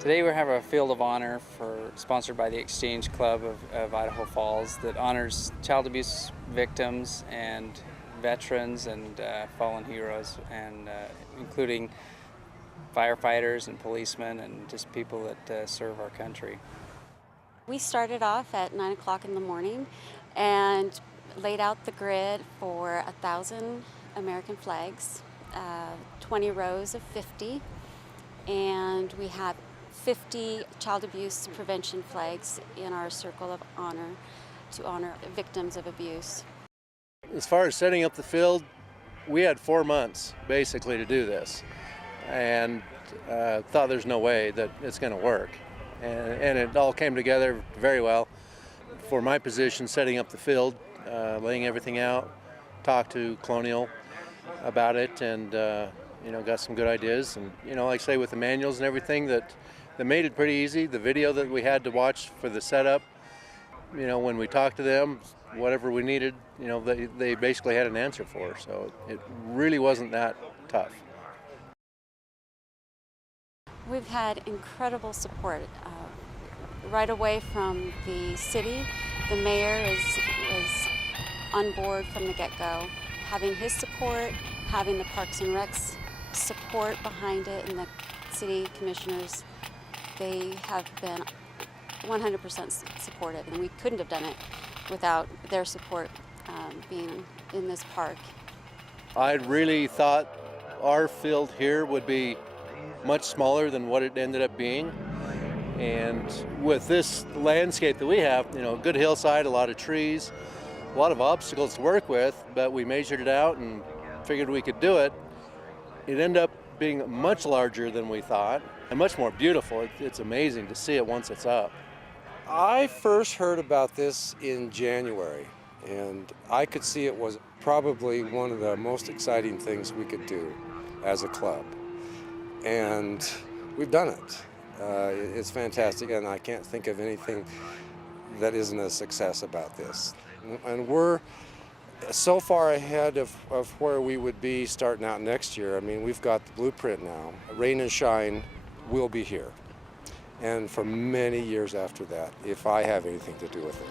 Today we have a Field of Honor sponsored by the Exchange Club of Idaho Falls that honors child abuse victims and veterans and fallen heroes, and including firefighters and policemen and just people that serve our country. We started off at 9 o'clock in the morning and laid out the grid for 1,000 American flags, 20 rows of 50, and we have 50 child abuse prevention flags in our circle of honor to honor victims of abuse. As far as setting up the field, we had 4 months basically to do this, and thought there's no way that it's going to work. And it all came together very well. For my position, setting up the field, laying everything out, talked to Colonial about it, and got some good ideas. And like I say, with the manuals and everything, that made it pretty easy. The video that we had to watch for the setup, when we talked to them, whatever we needed, they basically had an answer for. So it really wasn't that tough. We've had incredible support right away from the city. The mayor is on board from the get-go, having his support, having the Parks and Recs support behind it, and the city commissioners. They have been 100% supportive, and we couldn't have done it without their support being in this park. I really thought our field here would be much smaller than what it ended up being. And with this landscape that we have, good hillside, a lot of trees, a lot of obstacles to work with, but we measured it out and figured we could do it. It ended up being much larger than we thought and much more beautiful. It's amazing to see it once it's up. I first heard about this in January, and I could see it was probably one of the most exciting things we could do as a club. And we've done it. It's fantastic, and I can't think of anything that isn't a success about this. And we're so far ahead of where we would be starting out next year. I mean, we've got the blueprint now. Rain and shine, we'll be here. And for many years after that, if I have anything to do with it.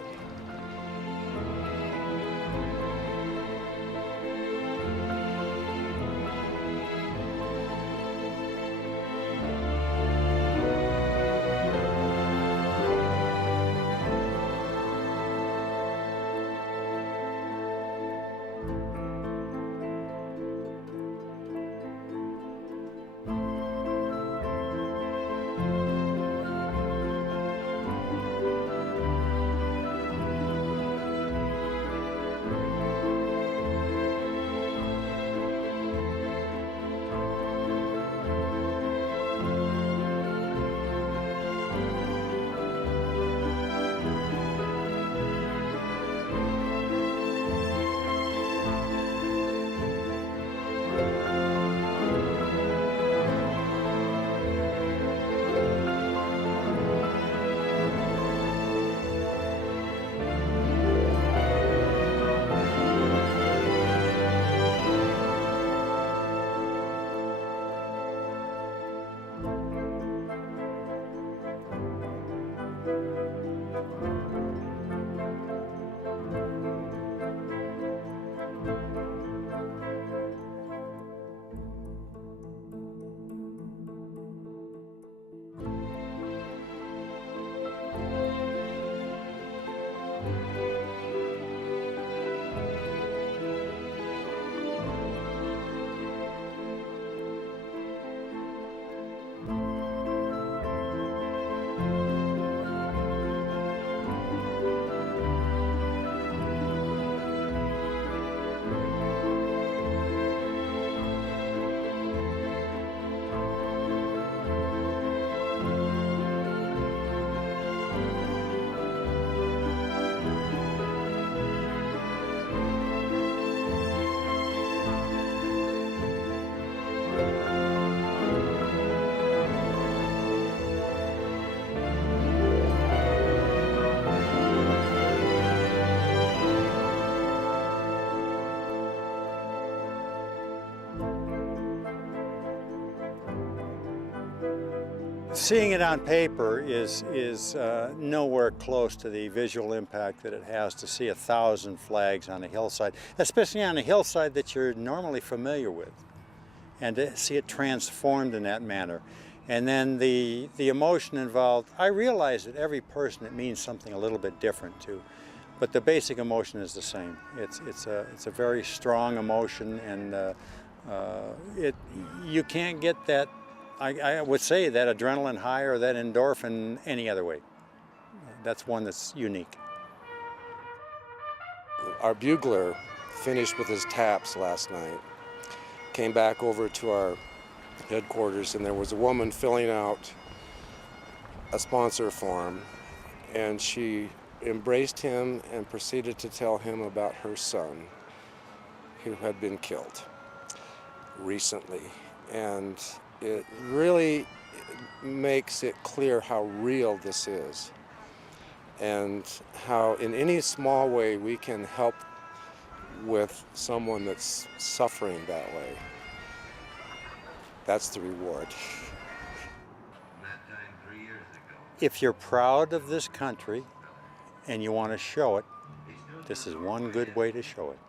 Seeing it on paper is nowhere close to the visual impact that it has to see 1,000 flags on a hillside, especially on a hillside that you're normally familiar with, and to see it transformed in that manner. And then the emotion involved, I realize that every person it means something a little bit different to, but the basic emotion is the same. It's a very strong emotion, and you can't get that, I would say, that adrenaline high or that endorphin any other way. That's one that's unique. Our bugler finished with his taps last night, came back over to our headquarters, and there was a woman filling out a sponsor form, and she embraced him and proceeded to tell him about her son who had been killed recently. And it really makes it clear how real this is, and how in any small way we can help with someone that's suffering that way. That's the reward. If you're proud of this country and you want to show it, this is one good way to show it.